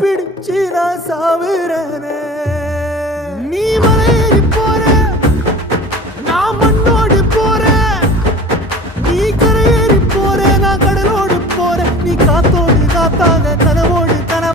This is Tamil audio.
பிடிச்சு நான் சாவுறேனே. நீ மலையேறி போற, நான் மண்ணோடு போறேன். நீ கரையேறி போற, நான் கடலோடு போறேன். நீ காத்தோடு காத்தாக